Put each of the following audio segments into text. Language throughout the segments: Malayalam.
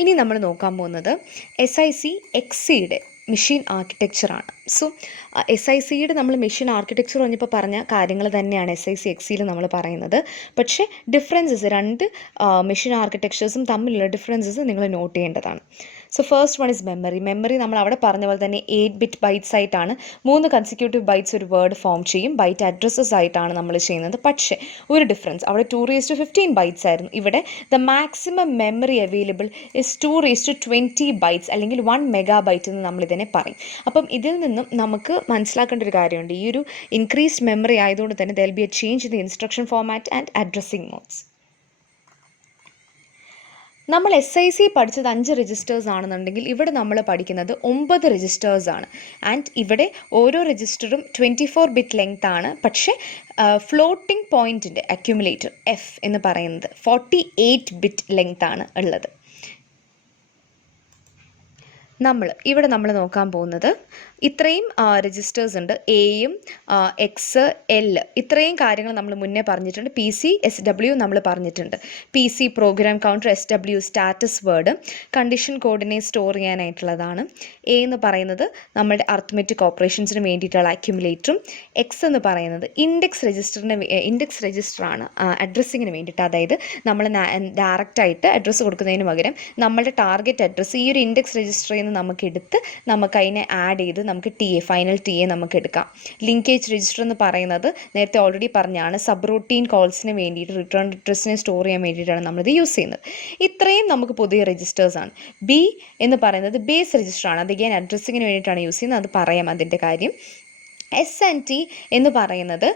ഇനി നമ്മൾ നോക്കാൻ പോകുന്നത് SIC-XCയുടെ മെഷീൻ ആർക്കിടെക്ചറാണ്. സോ SICയുടെ നമ്മൾ മെഷീൻ ആർക്കിടെക്ചർ പറഞ്ഞപ്പോൾ പറഞ്ഞ കാര്യങ്ങൾ തന്നെയാണ് SIC-XCയിൽ നമ്മൾ പറയുന്നത്. പക്ഷേ ഡിഫറൻസസ് രണ്ട് മെഷീൻ ആർക്കിടെക്ചേഴ്സും തമ്മിലുള്ള ഡിഫറൻസസ് നിങ്ങൾ നോട്ട് ചെയ്യേണ്ടതാണ്. So first one is memory നമ്മൾ അവിടെ പറഞ്ഞ പോലെ തന്നെ 8-bit ബൈറ്റ്സ് ആയിട്ടാണ് 3 കൺസിക്യൂട്ടീവ് ബൈറ്റ്സ് ഒരു വേർഡ് ഫോം ചെയ്യും. ബൈറ്റ് അഡ്രസ്സസ് ആയിട്ടാണ് നമ്മൾ ചെയ്യുന്നത്. പക്ഷേ ഒരു ഡിഫറൻസ്, അവിടെ 2^15 ബൈറ്റ്സ് ആയിരുന്നു. ഇവിടെ the maximum memory available is 2^20 bytes അല്ലെങ്കിൽ 1 മെഗാബൈറ്റ് എന്ന് നമ്മൾ ഇതിനെ പറയും. അപ്പം ഇതിൽ നിന്നും നമുക്ക് മനസ്സിലാക്കേണ്ട ഒരു കാര്യമുണ്ട്. ഈ ഒരു ഇൻക്രീസ്ഡ് മെമ്മറി ആയതുകൊണ്ട് തന്നെ there will be A change in the instruction format and addressing modes. നമ്മൾ SIC പഠിച്ചത് 5 രജിസ്റ്റേഴ്സ് ആണെന്നുണ്ടെങ്കിൽ ഇവിടെ നമ്മൾ പഠിക്കുന്നത് 9 രജിസ്റ്റേഴ്സ് ആണ്. ആൻഡ് ഇവിടെ ഓരോ രജിസ്റ്ററും 24-bit ലെങ്ത് ആണ്. പക്ഷേ ഫ്ലോട്ടിംഗ് പോയിൻറ്റിൻ്റെ അക്യുമുലേറ്റർ F എന്ന് പറയുന്നത് 48-bit ലെങ്ത് ആണ് ഉള്ളത്. ഇവിടെ നമ്മൾ നോക്കാൻ പോകുന്നത് ഇത്രയും രജിസ്റ്റേഴ്സ് ഉണ്ട്. എയും എക്സ് എൽ ഇത്രയും കാര്യങ്ങൾ നമ്മൾ മുന്നേ പറഞ്ഞിട്ടുണ്ട്. PC SW നമ്മൾ പറഞ്ഞിട്ടുണ്ട്. PC program counter, SW status word, condition കോഡിനെ സ്റ്റോർ ചെയ്യാനായിട്ടുള്ളതാണ്. എ എന്ന് പറയുന്നത് നമ്മുടെ അർത്തമെറ്റിക് ഓപ്പറേഷൻസിന് വേണ്ടിയിട്ടുള്ള അക്യുമുലേറ്ററും, എക്സ് എന്ന് പറയുന്നത് ഇൻഡെക്സ് രജിസ്റ്ററാണ് അഡ്രസ്സിങ്ങിന് വേണ്ടിയിട്ട്. അതായത് നമ്മൾ ഡയറക്റ്റായിട്ട് അഡ്രസ്സ് കൊടുക്കുന്നതിന് പകരം നമ്മളുടെ ടാർഗറ്റ് അഡ്രസ്സ് ഈ ഒരു ഇൻഡെക്സ് രജിസ്റ്ററിൽ നിന്ന് നമുക്കെടുത്ത് നമുക്കതിനെ ആഡ് ചെയ്ത് നമുക്ക് ഫൈനൽ TA നമുക്ക് എടുക്കാം. ലിങ്കേജ് രജിസ്റ്റർ എന്ന് പറയുന്നത് നേരത്തെ ഓൾറെഡി പറഞ്ഞാണ്, സബ് റൂട്ടീൻ കോൾസിന് വേണ്ടിയിട്ട് റിട്ടേൺ അഡ്രസ്സിനെ സ്റ്റോർ ചെയ്യാൻ വേണ്ടിയിട്ടാണ് നമ്മളിത് യൂസ് ചെയ്യുന്നത്. ഇത്രയും നമുക്ക് പുതിയ രജിസ്റ്റേഴ്സാണ്. B എന്ന് പറയുന്നത് ബേസ് രജിസ്റ്ററാണ്. അത് again അഡ്രസ്സിങ്ങിന് വേണ്ടിയിട്ടാണ് യൂസ് ചെയ്യുന്നത്. അത് പറയാം അതിൻ്റെ കാര്യം. S&T എന്ന് പറയുന്നത്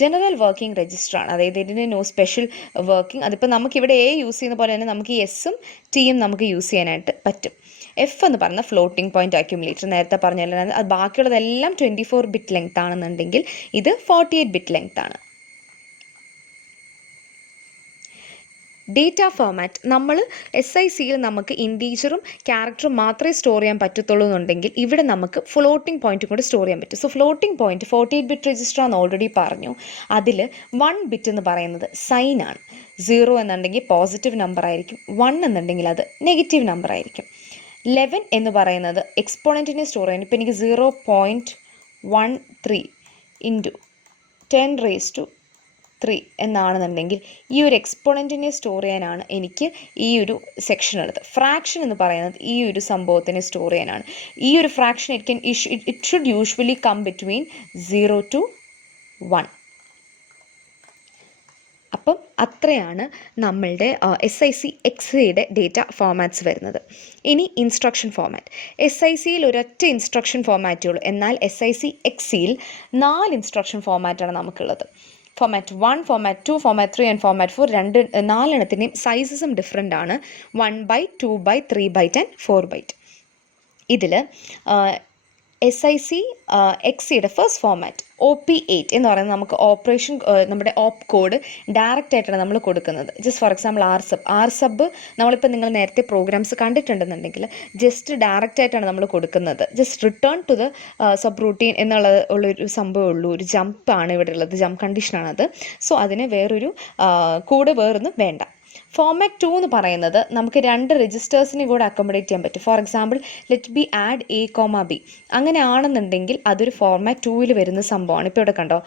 ജനറൽ വർക്കിംഗ് രജിസ്റ്ററാണ്. അതായത് ഇതിന് നോ സ്പെഷ്യൽ വർക്കിംഗ്. അതിപ്പോൾ നമുക്കിവിടെ A യൂസ് ചെയ്യുന്ന പോലെ തന്നെ നമുക്ക് ഈ Sഉം Tയും നമുക്ക് യൂസ് ചെയ്യാനായിട്ട് പറ്റും. F എന്ന് പറയുന്ന ഫ്ലോട്ടിംഗ് പോയിന്റ് അക്യുമുലേറ്റർ നേരത്തെ പറഞ്ഞാൽ അത് ബാക്കിയുള്ളതെല്ലാം 24-bit ലെങ്ത് ആണെന്നുണ്ടെങ്കിൽ ഇത് 48-bit ലെങ്ത് ആണ്. ഡേറ്റ ഫോർമാറ്റ് നമ്മൾ SICയിൽ നമുക്ക് ഇൻറ്റീജറും ക്യാരക്ടറും മാത്രമേ സ്റ്റോർ ചെയ്യാൻ പറ്റത്തുള്ളൂ എന്നുണ്ടെങ്കിൽ ഇവിടെ നമുക്ക് ഫ്ലോട്ടിംഗ് പോയിന്റും കൂടെ സ്റ്റോർ ചെയ്യാൻ പറ്റും. So floating point 48-bit register ആണെന്ന് ഓൾറെഡി പറഞ്ഞു. അതിൽ 1 ബിറ്റ് എന്ന് പറയുന്നത് സൈൻ ആണ്. 0 എന്നുണ്ടെങ്കിൽ പോസിറ്റീവ് നമ്പർ ആയിരിക്കും, 1 എന്നുണ്ടെങ്കിൽ അത് നെഗറ്റീവ് നമ്പർ ആയിരിക്കും. 11 എന്ന് പറയുന്നത് എക്സ്പോണൻറ്റിനെ സ്റ്റോർ ചെയ്യാൻ. ഇപ്പോൾ എനിക്ക് 0.13 ഇൻറ്റു 10⁻³ എന്നാണെന്നുണ്ടെങ്കിൽ ഈ ഒരു എക്സ്പോണൻറ്റിനെ സ്റ്റോർ ചെയ്യാനാണ് എനിക്ക് ഈ ഒരു സെക്ഷൻ ഉള്ളത്. ഫ്രാക്ഷൻ എന്ന് പറയുന്നത് ഈ ഒരു സംഭവത്തിനെ സ്റ്റോർ ചെയ്യാനാണ്. ഈ ഒരു fraction it should usually come between 0 to 1. അപ്പം അത്രയാണ് നമ്മളുടെ SIC-XCയുടെ ഡേറ്റ ഫോർമാറ്റ്സ് വരുന്നത്. ഇനി ഇൻസ്ട്രക്ഷൻ ഫോർമാറ്റ്. SICയിൽ ഒരൊറ്റ ഇൻസ്ട്രക്ഷൻ ഫോർമാറ്റേ ഉള്ളൂ. എന്നാൽ SIC-XCയിൽ 4 ഇൻസ്ട്രക്ഷൻ ഫോർമാറ്റാണ് നമുക്കുള്ളത്. Format 1, format 2, format 3 and format 4. 4 സൈസസും ഡിഫറെൻ്റ് ആണ്. 1 byte, 2 byte, 3 byte and 4 byte. ഇതിൽ SIC-XCയുടെ ഫസ്റ്റ് ഫോർമാറ്റ് OP8 എന്ന് പറയുന്നത് നമുക്ക് ഓപ്പറേഷൻ നമ്മുടെ ഓപ്പ് കോഡ് ഡയറക്റ്റ് ആയിട്ടാണ് നമ്മൾ കൊടുക്കുന്നത്. Just for example or sub നമ്മളിപ്പോൾ നിങ്ങൾ നേരത്തെ പ്രോഗ്രാംസ് കണ്ടിട്ടുണ്ടെന്നുണ്ടെങ്കിൽ ജസ്റ്റ് ഡയറക്റ്റ് ആയിട്ടാണ് നമ്മൾ കൊടുക്കുന്നത്. Just return to the subroutine ഉള്ളൊരു സംഭവമേ ഉള്ളൂ. ഒരു ജമ്പാണ് ഇവിടെ ഉള്ളത്, ജമ്പ് കണ്ടീഷനാണത്. സോ അതിന് വേറൊരു കൂടെ വേറൊന്നും വേണ്ട. ഫോർമാറ്റ് 2 എന്ന് പറയുന്നത് നമുക്ക് 2 രജിസ്റ്റേഴ്സിനെ കൂടെ അക്കോമഡേറ്റ് ചെയ്യാൻ പറ്റും. For example let be add A, B. അങ്ങനെ ആണെന്നുണ്ടെങ്കിൽ അതൊരു ഫോർമാറ്റ് 2ൽ വരുന്ന സംഭവമാണ്. ഇപ്പോൾ ഇവിടെ കണ്ടോ,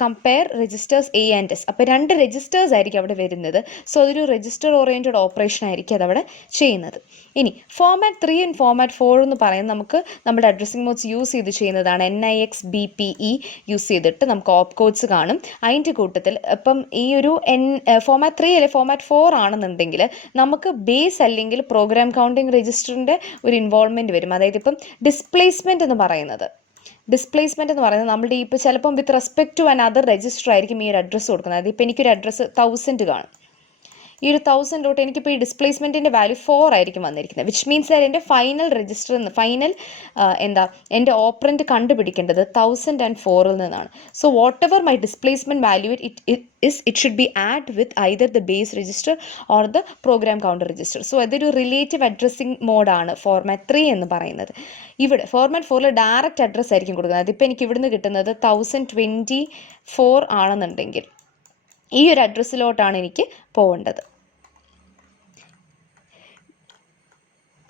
compare registers A and S. അപ്പോൾ 2 രജിസ്റ്റേഴ്സ് ആയിരിക്കും അവിടെ വരുന്നത്. സോ അതൊരു രജിസ്റ്റർ ഓറിയൻറ്റഡ് ഓപ്പറേഷൻ ആയിരിക്കും അതവിടെ ചെയ്യുന്നത്. ഇനി ഫോർമാറ്റ് 3 ആൻഡ് ഫോർമാറ്റ് 4 എന്ന് പറയുന്നത് നമുക്ക് നമ്മുടെ അഡ്രസ്സിംഗ് മോഡ്സ് യൂസ് ചെയ്ത് ചെയ്യുന്നതാണ്. NIX BPE യൂസ് ചെയ്തിട്ട് നമുക്ക് ഓപ്പ് കോഡ്സ് കാണും. അതിൻ്റെ കൂട്ടത്തിൽ ഇപ്പം ഈ ഒരു ഫോർമാറ്റ് 3 അല്ലെ ഫോർമാറ്റ് 4 ആണെന്നുണ്ടെങ്കിൽ നമുക്ക് ബേസ് അല്ലെങ്കിൽ പ്രോഗ്രാം കൗണ്ടിങ് രജിസ്റ്ററിൻ്റെ ഒരു ഇൻവോൾവ്മെൻറ്റ് വരും. അതായത് ഇപ്പം ഡിസ്പ്ലേസ്മെൻറ്റ് എന്ന് പറയുന്നത് നമ്മളുടെ ഇപ്പോൾ ചിലപ്പം with respect to another register ആയിരിക്കും ഈ ഒരു അഡ്രസ്സ് കൊടുക്കുന്നത്. അതായത് ഇപ്പോൾ എനിക്കൊരു അഡ്രസ്സ് 1000 കാണും. ഈ ഒരു 1000 തൊട്ട് എനിക്കിപ്പോൾ ഈ ഡിസ്പ്ലേസ്മെൻറ്റിൻ്റെ വാല്യൂ 4 ആയിരിക്കും വന്നിരിക്കുന്നത്. വിച്ച് മീൻസ് ദാറ്റ് എൻ്റെ എൻ്റെ ഓപ്പറൻറ്റ് കണ്ടുപിടിക്കേണ്ടത് 1004 നിന്നാണ്. So what ever my displacement value it should be add with either the base register or the program counter register. So അതൊരു റിലേറ്റീവ് അഡ്രസ്സിംഗ് മോഡാണ് ഫോർമാറ്റ് 3 എന്ന് പറയുന്നത്. ഇവിടെ ഫോർമാറ്റ് 4ൽ ഡയറക്റ്റ് അഡ്രസ്സ് ആയിരിക്കും കൊടുക്കുന്നത്. അതിപ്പോൾ എനിക്ക് ഇവിടുന്ന് കിട്ടുന്നത് 1024 ആണെന്നുണ്ടെങ്കിൽ ഈ ഒരു അഡ്രസ്സിലോട്ടാണ് എനിക്ക് പോകേണ്ടത്.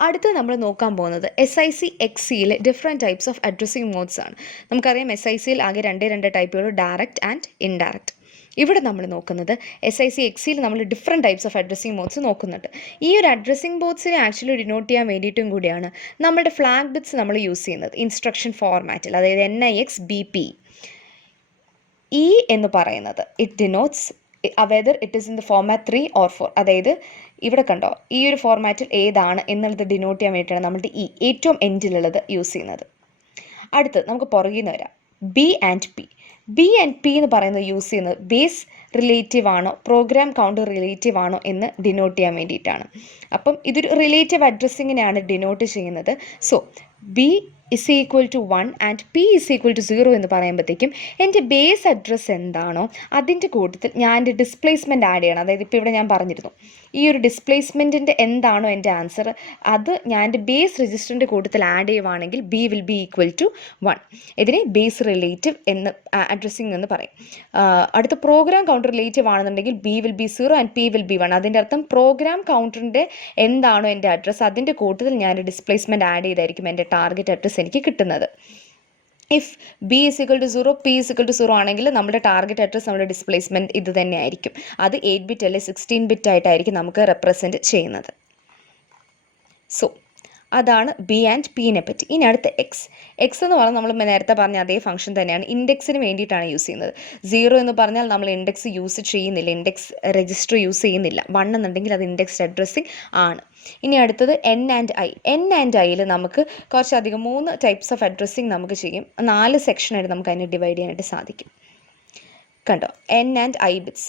അടുത്ത് നമ്മൾ നോക്കാൻ പോകുന്നത് SIC-XCയിൽ different types of addressing modes ആണ്. നമുക്കറിയാം SICയിൽ ആകെ രണ്ട് ടൈപ്പുകൾ, ഡയറക്റ്റ് ആൻഡ് ഇൻഡയറക്റ്റ്. ഇവിടെ നമ്മൾ നോക്കുന്നത് SIC-XCയിൽ നമ്മൾ different types of addressing modes നോക്കുന്നുണ്ട്. ഈ ഒരു അഡ്രസ്സിംഗ് മോഡ്സിനെ ആക്ച്വലി ഡിനോട്ട് ചെയ്യാൻ വേണ്ടിയിട്ടും കൂടിയാണ് നമ്മുടെ ഫ്ലാഗ് ബിറ്റ്സ് നമ്മൾ യൂസ് ചെയ്യുന്നത് ഇൻസ്ട്രക്ഷൻ ഫോർമാറ്റിൽ, അതായത് NIX BP. എന്ന് പറയുന്നത് it denotes whether it is in the format 3 or 4. അതായത് ഇവിടെ കണ്ടോ, ഈ ഒരു ഫോർമാറ്റിൽ ഏതാണ് എന്നുള്ളത് ഡിനോട്ട് ചെയ്യാൻ വേണ്ടിയിട്ടാണ് നമ്മുടെ ഏറ്റവും എൻഡിലുള്ളത് യൂസ് ചെയ്യുന്നത്. അടുത്ത് നമുക്ക് പുറകിൽ നിന്ന് വരാം. B and P എന്ന് പറയുന്നത് യൂസ് ചെയ്യുന്നത് ബേസ് റിലേറ്റീവ് ആണോ പ്രോഗ്രാം കൗണ്ടർ റിലേറ്റീവ് ആണോ എന്ന് ഡിനോട്ട് ചെയ്യാൻ വേണ്ടിയിട്ടാണ്. അപ്പം ഇതൊരു റിലേറ്റീവ് അഡ്രസ്സിങ്ങിനെയാണ് ഡിനോട്ട് ചെയ്യുന്നത്. So B is equal to 1 and P is equal to 0 എന്ന് പറയുമ്പോഴത്തേക്കും എൻ്റെ ബേസ് അഡ്രസ്സ് എന്താണോ അതിൻ്റെ കൂട്ടത്തിൽ ഞാൻ എൻ്റെ ഡിസ്പ്ലേസ്മെൻറ്റ് ആഡ് ചെയ്യണം. അതായത് ഇപ്പോൾ ഇവിടെ ഞാൻ പറഞ്ഞിരുന്നു, ഈ ഒരു ഡിസ്പ്ലേസ്മെൻറ്റിൻ്റെ എന്താണോ എൻ്റെ ആൻസർ അത് ഞാൻ എൻ്റെ ബേസ് രജിസ്റ്ററിൻ്റെ കൂട്ടത്തിൽ ആഡ് ചെയ്യുവാണെങ്കിൽ B will be equal to 1. ഇതിനെ ബേസ് റിലേറ്റീവ് എന്ന് അഡ്രസ്സിംഗ് എന്ന് പറയും. അടുത്ത പ്രോഗ്രാം കൗണ്ടർ റിലേറ്റീവ് ആണെന്നുണ്ടെങ്കിൽ B will be 0 and P will be 1. അതിൻ്റെ അർത്ഥം പ്രോഗ്രാം കൗണ്ടറിൻ്റെ എന്താണോ എൻ്റെ അഡ്രസ്സ് അതിൻ്റെ കൂട്ടത്തിൽ ഞാൻ ഡിസ്പ്ലേസ്മെൻറ്റ് ആഡ് ചെയ്തായിരിക്കും എൻ്റെ ടാർഗറ്റ് അഡ്രസ്സ് എനിക്ക് കിട്ടുന്നത്. If B is equal to 0, P is equal to 0 ആണെങ്കിൽ നമ്മുടെ ടാർഗറ്റ് അഡ്രസ് നമ്മുടെ ഡിസ്പ്ലേസ്മെൻറ്റ് ഇത് തന്നെ ആയിരിക്കും. അത് 8 ബിറ്റ് അല്ലെ 16 ബിറ്റ് ആയിട്ടായിരിക്കും നമുക്ക് റെപ്രസെൻറ്റ് ചെയ്യുന്നത്. സോ അതാണ് B ആൻഡ് Pനെ പറ്റി. ഇനി അടുത്ത എക്സ് എന്ന് പറഞ്ഞാൽ നമ്മൾ നേരത്തെ പറഞ്ഞ അതേ ഫംഗ്ഷൻ തന്നെയാണ്, ഇൻഡെക്സിന് വേണ്ടിയിട്ടാണ് യൂസ് ചെയ്യുന്നത്. 0 എന്ന് പറഞ്ഞാൽ നമ്മൾ ഇൻഡെക്സ് യൂസ് ചെയ്യുന്നില്ല, ഇൻഡെക്സ് രജിസ്റ്റർ യൂസ് ചെയ്യുന്നില്ല. 1 എന്നുണ്ടെങ്കിൽ അത് ഇൻഡെക്സ് അഡ്രസ്സിംഗ് ആണ്. ഇനി അടുത്തത് N ആൻഡ് Iയിൽ നമുക്ക് കുറച്ചധികം 3 ടൈപ്സ് ഓഫ് അഡ്രസ്സിംഗ് നമുക്ക് ചെയ്യും. 4 സെക്ഷനായിട്ട് നമുക്ക് അതിനെ ഡിവൈഡ് ചെയ്യാനായിട്ട് സാധിക്കും. കണ്ടോ, N and I bits.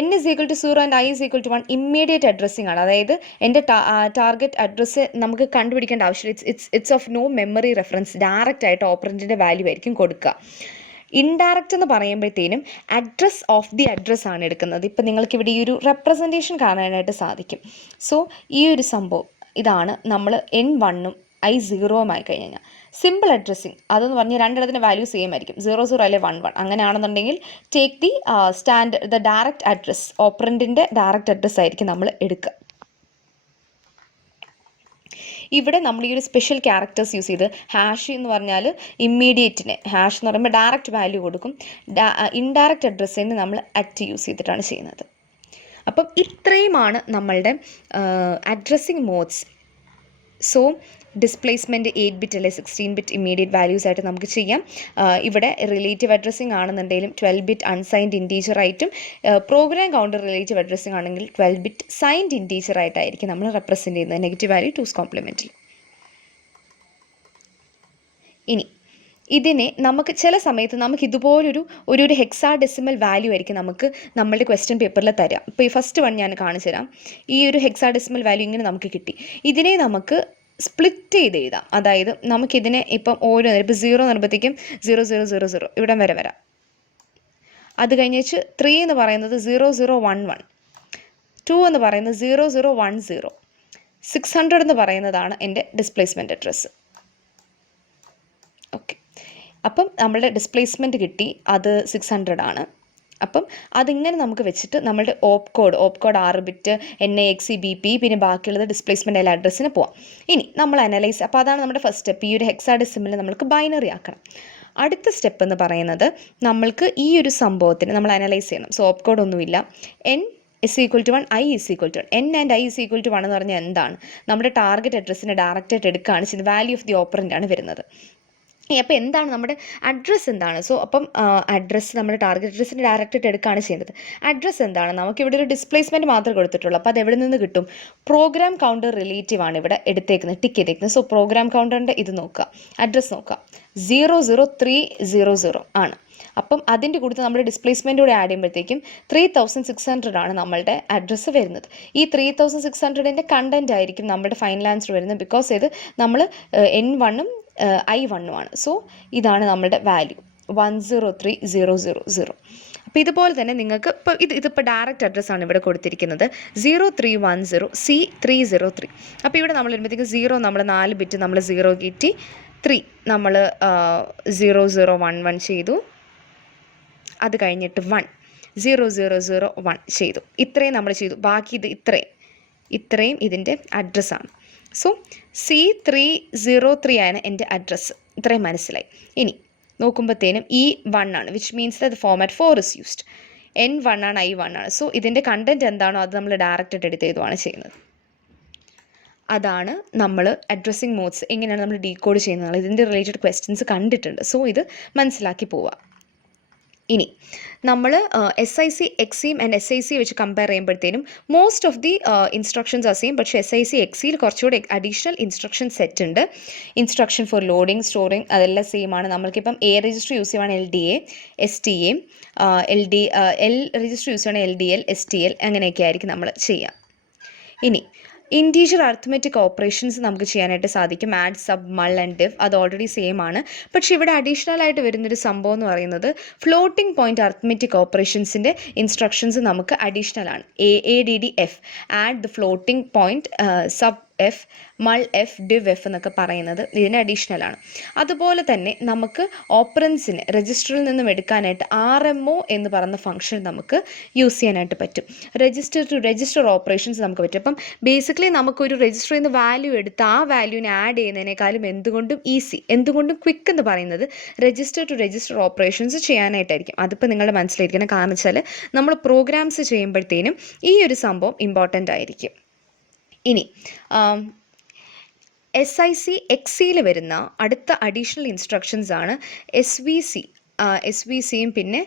N is equal to 0 and I is equal to 1 immediate addressing ആണ്. അതായത് എൻ്റെ ടാർഗറ്റ് അഡ്രസ്സ് നമുക്ക് കണ്ടുപിടിക്കേണ്ട ആവശ്യമില്ല. It's of no memory reference. Direct ആയിട്ട് ഓപ്പറൻറ്റിൻ്റെ വാല്യൂ ആയിരിക്കും കൊടുക്കുക. ഇൻഡയറക്റ്റ് എന്ന് പറയുമ്പോഴത്തേനും അഡ്രസ് ഓഫ് ദി അഡ്രസ്സ് ആണ് എടുക്കുന്നത്. ഇപ്പം നിങ്ങൾക്ക് ഇവിടെ ഈ ഒരു റെപ്രസെൻറ്റേഷൻ കാണാനായിട്ട് സാധിക്കും. സോ ഈ ഒരു സംഭവം ഇതാണ് നമ്മൾ N1ഉം I0 ആയി കഴിഞ്ഞാൽ സിമ്പിൾ അഡ്രസ്സിങ്. അതെന്ന് പറഞ്ഞാൽ രണ്ടിടത്തിൻ്റെ വാല്യൂ സെയിം ആയിരിക്കും, 0 0 അല്ലെ 1 1. അങ്ങനെയാണെന്നുണ്ടെങ്കിൽ ടേക്ക് ദ ഡയറക്റ്റ് അഡ്രസ്, ഓപ്പറൻറ്റിൻ്റെ ഡയറക്റ്റ് അഡ്രസ്സ് ആയിരിക്കും നമ്മൾ എടുക്കുക. ഇവിടെ നമ്മൾ ഈ ഒരു സ്പെഷ്യൽ ക്യാരക്ടേഴ്സ് യൂസ് ചെയ്ത് ഹാഷ് എന്ന് പറഞ്ഞാൽ ഇമ്മീഡിയറ്റിന്, ഹാഷ് എന്ന് പറയുമ്പോൾ ഡയറക്റ്റ് വാല്യൂ കൊടുക്കും. ഇൻഡയറക്റ്റ് അഡ്രസ്സിന് നമ്മൾ അറ്റ് യൂസ് ചെയ്തിട്ടാണ് ചെയ്യുന്നത്. അപ്പം ഇത്രയുമാണ് നമ്മളുടെ addressing modes. So displacement 8 bit അല്ലെ 16 ബിറ്റ് ഇമ്മീഡിയറ്റ് വാല്യൂസ് ആയിട്ട് നമുക്ക് ചെയ്യാം. ഇവിടെ റിലേറ്റീവ് അഡ്രസ്സിംഗ് ആണെന്നുണ്ടെങ്കിലും 12 ബിറ്റ് അൺസൈൻഡ് ഇൻറ്റീജർ ആയിട്ടും, പ്രോഗ്രാം കൗണ്ടർ റിലേറ്റീവ് അഡ്രസ്സിംഗ് ആണെങ്കിൽ 12 ബിറ്റ് സൈൻഡ് ഇൻറ്റീജർ ആയിട്ടായിരിക്കും നമ്മൾ റെപ്രസെൻറ്റ് ചെയ്യുന്നത്, നെഗറ്റീവ് വാല്യൂ 2's കോംപ്ലിമെൻറ്റിൽ. ഇനി ഇതിനെ നമുക്ക് ചില സമയത്ത് നമുക്ക് ഇതുപോലൊരു ഹെക്സാഡെസിമൽ വാല്യൂ ആയിരിക്കും നമുക്ക് നമ്മളുടെ ക്വസ്റ്റ്യൻ പേപ്പറിൽ തരാം. ഇപ്പോൾ ഈ ഫസ്റ്റ് വൺ ഞാൻ കാണിച്ചു തരാം. ഈ ഒരു ഹെക്സാഡെസിമൽ വാല്യൂ ഇങ്ങനെ നമുക്ക് കിട്ടി. ഇതിനെ നമുക്ക് സ്പ്ലിറ്റ് ചെയ്ത് എഴുതാം. അതായത് നമുക്കിതിനെ ഇപ്പം ഓരോ ഇപ്പോൾ 0 നിർബന്ധിക്കും 0 0 0 0 ഇവിടം വരെ വരാം. അത് കഴിഞ്ഞിട്ട് 3 എന്ന് പറയുന്നത് 0 0 1 1, 2 എന്ന് പറയുന്നത് 0 0 1 0, 600 എന്ന് പറയുന്നതാണ് എൻ്റെ ഡിസ്പ്ലേസ്മെൻറ്റ് അഡ്രസ്സ്. ഓക്കെ, അപ്പം നമ്മളുടെ ഡിസ്പ്ലേസ്മെൻറ്റ് കിട്ടി, അത് 600 ആണ്. അപ്പം അതിങ്ങനെ നമുക്ക് വെച്ചിട്ട് നമ്മളുടെ ഓപ്പ് കോഡ് 6 ബിറ്റ് NIX BP പിന്നെ ബാക്കിയുള്ളത് ഡിസ്പ്ലേസ്മെൻറ്റ് എല്ലാ അഡ്രസ്സിന് പോവാം. ഇനി നമ്മൾ അനലൈസ്, അപ്പോൾ അതാണ് നമ്മുടെ ഫസ്റ്റ് സ്റ്റെപ്പ്. ഈ ഒരു ഹെക്സാഡെസിമൽ നമ്മൾക്ക് ബൈനറി ആക്കണം. അടുത്ത സ്റ്റെപ്പ് എന്ന് പറയുന്നത് നമ്മൾക്ക് ഈ ഒരു സംഭവത്തിന് നമ്മൾ അനലൈസ് ചെയ്യണം. സോ ഓപ്പ് കോഡ് ഒന്നുമില്ല, N is equal to 1, I is equal to 1. N and I is equal to 1 എന്ന് പറഞ്ഞാൽ എന്താണ്? നമ്മുടെ ടാർഗറ്റ് അഡ്രസ്സിനെ ഡയറക്റ്റായിട്ട് എടുക്കുകയാണ് ചെയ്യുന്നത്, വാല്യൂ ഓഫ് ദി ഓപ്പറൻ്റ് ആണ് വരുന്നത്. അപ്പോൾ എന്താണ് നമ്മുടെ അഡ്രസ്സ് എന്താണ്? സോ അപ്പം അഡ്രസ്സ് നമ്മുടെ ടാർഗറ്റ് അഡ്രസ്സിന് ഡയറക്റ്റായിട്ട് എടുക്കുകയാണ് ചെയ്യുന്നത്. അഡ്രസ്സ് എന്താണ്? നമുക്കിവിടെ ഒരു ഡിസ്പ്ലേസ്മെൻറ്റ് മാത്രമേ കൊടുത്തിട്ടുള്ളൂ. അപ്പോൾ അത് എവിടെ നിന്ന് കിട്ടും? പ്രോഗ്രാം കൗണ്ടർ റിലേറ്റീവ് ആണ് ഇവിടെ എടുത്തേക്കുന്നത്, ടിക്ക് ചെയ്തേക്കുന്നത്. സോ പ്രോഗ്രാം കൗണ്ടറിൻ്റെ ഇത് നോക്കുക, അഡ്രസ്സ് നോക്കുക, 00300 ആണ്. അപ്പം അതിൻ്റെ കൂടുതൽ നമ്മുടെ ഡിസ്പ്ലേസ്മെൻറ്റ് കൂടെ ആഡ് ചെയ്യുമ്പോഴത്തേക്കും 3600 ആണ് നമ്മളുടെ അഡ്രസ്സ് വരുന്നത്. ഈ 3600ൻ്റെ കണ്ടൻറ്റ് ആയിരിക്കും നമ്മുടെ ഫൈനൽ ആൻസർ വരുന്നത്. ബിക്കോസ് ഇത് നമ്മൾ N1ഉം I1 ആണ്. സോ ഇതാണ് നമ്മളുടെ വാല്യൂ 103000. അപ്പോൾ ഇതുപോലെ തന്നെ നിങ്ങൾക്ക് ഇതിപ്പോൾ ഡയറക്റ്റ് അഡ്രസ്സാണ് ഇവിടെ കൊടുത്തിരിക്കുന്നത്, 0310 C303. അപ്പോൾ ഇവിടെ നമ്മൾ വരുമ്പോഴത്തേക്ക് 0 നമ്മൾ 4 ബിറ്റ് നമ്മൾ 0 കിട്ടി, 3 നമ്മൾ 0011 ചെയ്തു, അത് കഴിഞ്ഞിട്ട് 1 0001 ചെയ്തു. ഇത്രയും നമ്മൾ ചെയ്തു. ബാക്കി ഇത് ഇത്രയും ഇതിൻ്റെ അഡ്രസ്സാണ്. സോ C303 ആണ് എൻ്റെ അഡ്രസ്സ്. ഇത്രയും മനസ്സിലായി. ഇനി നോക്കുമ്പോഴത്തേനും E1 ആണ്, which means the format 4 is used. N1 ആണ്, I1 ആണ്. സോ ഇതിൻ്റെ കണ്ടൻറ്റ് എന്താണോ അത് നമ്മൾ ഡയറക്റ്റ് എഡിറ്റ് ചെയ്തുമാണ് ചെയ്യുന്നത്. അതാണ് നമ്മൾ അഡ്രസ്സിങ് മോഡ്സ് എങ്ങനെയാണ് നമ്മൾ ഡീകോഡ് ചെയ്യുന്നത്, ഇതിൻ്റെ റിലേറ്റഡ് ക്വസ്റ്റ്യൻസ് കണ്ടിട്ടുണ്ട്. സോ ഇത് മനസ്സിലാക്കി പോവുക. ഇനി നമ്മൾ SIC എക്സിയും ആൻഡ് SIC വെച്ച് കമ്പയർ ചെയ്യുമ്പോഴത്തേനും most of the instructions are same. പക്ഷേ SIC എക്സിയിൽ കുറച്ചുകൂടി അഡീഷണൽ ഇൻസ്ട്രക്ഷൻ സെറ്റ് ഉണ്ട്. ഇൻസ്ട്രക്ഷൻ ഫോർ ലോഡിങ്, സ്റ്റോറിങ് അതെല്ലാം സെയിം ആണ്. നമ്മൾക്കിപ്പം A രജിസ്റ്റർ യൂസ് ചെയ്യുവാണ് LDA, STA, L register use ചെയ്യുകയാണ് LDL, STL അങ്ങനെയൊക്കെ ആയിരിക്കും നമ്മൾ ചെയ്യുക. ഇനി ഇൻറ്റീജർ അർത്തമെറ്റിക് ഓപ്പറേഷൻസ് നമുക്ക് ചെയ്യാനായിട്ട് സാധിക്കും. ആഡ്, സബ്, മൾ ആൻഡ് ഡിവ് അത് ഓൾറെഡി സെയിം ആണ്. പക്ഷേ ഇവിടെ അഡീഷണൽ ആയിട്ട് വരുന്നൊരു സംഭവം എന്ന് പറയുന്നത് ഫ്ലോട്ടിംഗ് പോയിന്റ് അർത്തമെറ്റിക് ഓപ്പറേഷൻസിൻ്റെ ഇൻസ്ട്രക്ഷൻസ് നമുക്ക് അഡീഷണൽ ആണ്. AADDF add the floating point, sub F, മൾ F, div F എന്നൊക്കെ പറയുന്നത് ഇതിന് അഡീഷണൽ ആണ്. അതുപോലെ തന്നെ നമുക്ക് ഓപ്പറൻസിന് രജിസ്റ്ററിൽ നിന്നും എടുക്കാനായിട്ട് RMO എന്ന് പറയുന്ന ഫംഗ്ഷൻ നമുക്ക് യൂസ് ചെയ്യാനായിട്ട് പറ്റും. രജിസ്റ്റർ ടു രജിസ്റ്റർ ഓപ്പറേഷൻസ് നമുക്ക് പറ്റും. അപ്പം ബേസിക്കലി നമുക്കൊരു രജിസ്റ്ററിൽ നിന്ന് വാല്യൂ എടുത്ത് ആ വാല്യൂവിനെ ആഡ് ചെയ്യുന്നതിനേക്കാളും എന്തുകൊണ്ടും ഈസി, എന്തുകൊണ്ടും ക്വിക്ക് എന്ന് പറയുന്നത് രജിസ്റ്റർ ടു രജിസ്റ്റർ ഓപ്പറേഷൻസ് ചെയ്യാനായിട്ടായിരിക്കും. അതിപ്പോൾ നിങ്ങളുടെ മനസ്സിലിരിക്കണം. കാരണം വെച്ചാൽ നമ്മൾ പ്രോഗ്രാംസ് ചെയ്യുമ്പോഴത്തേനും ഈ ഒരു സംഭവം ഇമ്പോർട്ടൻ്റ് ആയിരിക്കും. ഇനി SIC എക്സിയിൽ വരുന്ന അടുത്ത അഡീഷണൽ ഇൻസ്ട്രക്ഷൻസ് ആണ് SVCയും പിന്നെ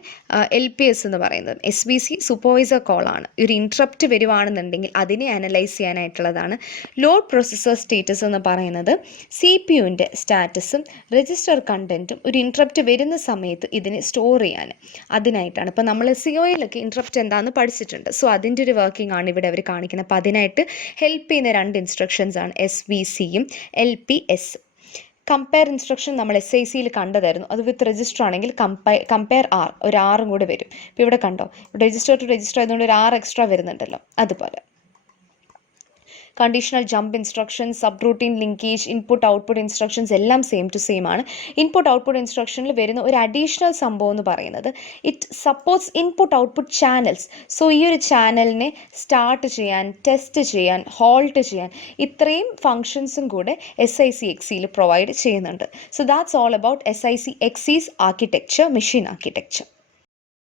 LPS എന്ന് പറയുന്നത്. SVC സൂപ്പർവൈസർ കോളാണ്. ഒരു ഇൻട്രപ്റ്റ് വരുവാണെന്നുണ്ടെങ്കിൽ അതിനെ അനലൈസ് ചെയ്യാനായിട്ടുള്ളതാണ്. ലോഡ് പ്രൊസസ്സർ സ്റ്റേറ്റസ് എന്ന് പറയുന്നത് CPUവിൻ്റെ സ്റ്റാറ്റസും രജിസ്റ്റർ കണ്ടൻറ്റും ഒരു ഇൻട്രപ്റ്റ് വരുന്ന സമയത്ത് ഇതിനെ സ്റ്റോർ ചെയ്യാൻ അതിനായിട്ടാണ്. ഇപ്പോൾ നമ്മൾ COയിലൊക്കെ ഇൻട്രപ്റ്റ് എന്താണെന്ന് പഠിച്ചിട്ടുണ്ട്. സോ അതിൻ്റെ ഒരു വർക്കിംഗ് ആണ് ഇവിടെ അവർ കാണിക്കുന്നത്. അപ്പോൾ അതിനായിട്ട് ഹെൽപ്പ് ചെയ്യുന്ന 2 ഇൻസ്ട്രക്ഷൻസ് ആണ് SVCയും LPS. കമ്പയർ ഇൻസ്ട്രക്ഷൻ നമ്മൾ SICയിൽ കണ്ടതായിരുന്നു. അത് വിത്ത് രജിസ്റ്റർ ആണെങ്കിൽ കമ്പയർ R ഒരു ആറും കൂടെ വരും. ഇപ്പോൾ ഇവിടെ കണ്ടോ, രജിസ്റ്റർ ടു രജിസ്റ്റർ ആയതുകൊണ്ട് ഒരു 6 എക്സ്ട്രാ വരുന്നുണ്ടല്ലോ. അതുപോലെ conditional jump instruction, sub routine linkage, input output instructions എല്ലാം സെയിം ടു സെയിം ആണ്. ഇൻപുട്ട് ഔട്ട്പുട്ട് ഇൻസ്ട്രക്ഷനിൽ വരുന്ന ഒരു അഡീഷണൽ സംഭവം എന്ന് പറയുന്നത് it supports input output channels. So ഈ ഒരു ചാനലിനെ സ്റ്റാർട്ട് ചെയ്യാൻ, ടെസ്റ്റ് ചെയ്യാൻ, ഹോൾട്ട് ചെയ്യാൻ ഇത്രയും ഫങ്ഷൻസും കൂടെ SIC എക്സിയിൽ പ്രൊവൈഡ് ചെയ്യുന്നുണ്ട്. So that's all about SIC x is architecture, machine architecture.